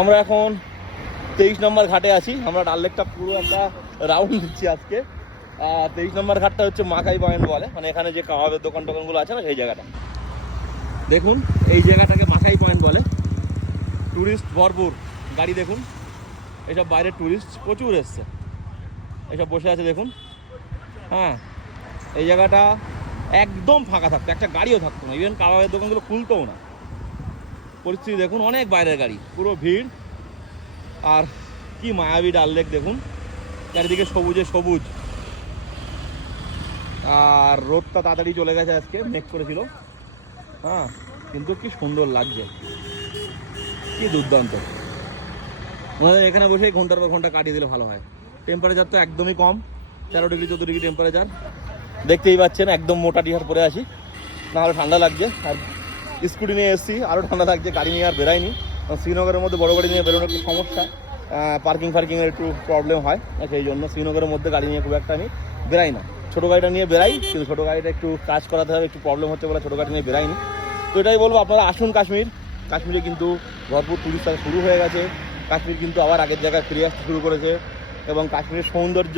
আমরা এখন 23 নম্বর ঘাটে আছি। আমরা ডাল লেকটা পুরো একটা রাউন্ড দিচ্ছি আজকে। 23 নম্বর ঘাটটা হচ্ছে মাখাই পয়েন্ট বলে, মানে এখানে যে কাবাবের দোকান টোকানগুলো আছে না সেই জায়গাটা। দেখুন এই জায়গাটাকে মাখাই পয়েন্ট বলে। ট্যুরিস্ট ভরপুর, গাড়ি দেখুন, এইসব বাইরের ট্যুরিস্ট প্রচুর এসছে, এইসব বসে আছে দেখুন। হ্যাঁ, এই জায়গাটা একদম ফাঁকা থাকতো, একটা গাড়িও থাকতো না, ইভেন কাবাবের দোকানগুলো খুলতোও না। পরিস্থিতি দেখুন, অনেক বাইরের গাড়ি, পুরো ভিড়। আর কি মায়াবী ডাল লেক দেখুন, চারিদিকে সবুজে সবুজ। আর রোদটা তাড়াতাড়ি চলে গেছে, আজকে মেঘ করেছিল। হ্যাঁ, কিন্তু কি সুন্দর লাগছে, কি দুর্দান্ত। আমাদের এখানে বসে ঘন্টার পর ঘন্টা কাটিয়ে দিলে ভালো হয়। টেম্পারেচার তো একদমই কম, 13 ডিগ্রি 14 ডিগ্রি টেম্পারেচার। দেখতেই পাচ্ছেন একদম মোটা টি শার্ট পরে আছি, না হলে ঠান্ডা লাগছে। আর স্কুটি নিয়ে এসেছি, আরও ঠান্ডা লাগছে। গাড়ি নিয়ে আর বেরাইনি, শ্রীনগরের মধ্যে বড় গাড়ি নিয়ে বেরোনো একটু সমস্যা, পার্কিংয়ের একটু প্রবলেম হয়, সেই জন্য শ্রীনগরের মধ্যে গাড়ি নিয়ে খুব একটা আমি বেরাই না। ছোটো গাড়িটা নিয়ে বেরাই, কিন্তু ছোটো গাড়িটা একটু কাজ করাতে হবে, একটু প্রবলেম হচ্ছে বলে ছোটো গাড়ি নিয়ে বেরাইনি। তো এটাই বলবো, আপনারা আসুন কাশ্মীর। কাশ্মীরে কিন্তু ভরপুর টুরিস্ট আসা শুরু হয়ে গেছে। কাশ্মীর কিন্তু আবার আগের জায়গায় ফিরে আসতে শুরু করেছে, এবং কাশ্মীরের সৌন্দর্য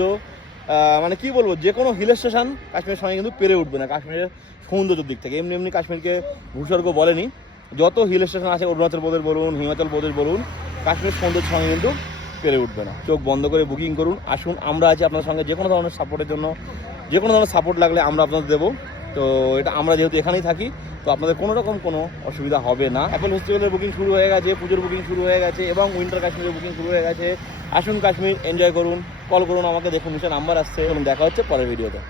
মানে কি বলবো, যে কোনো হিল স্টেশন কাশ্মীরের সঙ্গে কিন্তু পেরে উঠবে না কাশ্মীরের সৌন্দর্যের দিক থেকে। এমনি এমনি কাশ্মীরকে ভূস্বর্গ বলেনি, যত হিল স্টেশন আছে, অরুণাচল প্রদেশ বলুন, হিমাচল প্রদেশ বলুন, কাশ্মীর সৌন্দর্যের সঙ্গে কিন্তু পেরে উঠবে না। চোখ বন্ধ করে বুকিং করুন, আসুন। আমরা আছি আপনার সঙ্গে যে কোনো ধরনের সাপোর্টের জন্য, যে কোনো ধরনের সাপোর্ট লাগলে আমরা আপনাদের দেবো। তো এটা আমরা যেহেতু এখানেই থাকি, তো আপনাদের কোনো রকম কোনো অসুবিধা হবে না। অ্যাপেল ফেস্টিভ্যালের বুকিং শুরু হয়ে গেছে, পুজোর বুকিং শুরু হয়ে গেছে, এবং উইন্টার কাশ্মীরের বুকিং শুরু হয়ে গেছে। আসুন কাশ্মীর, এনজয় করুন, কল করুন আমাকে, দেখুন নিচে নাম্বার আসছে, এবং দেখা হচ্ছে পরের ভিডিওতে।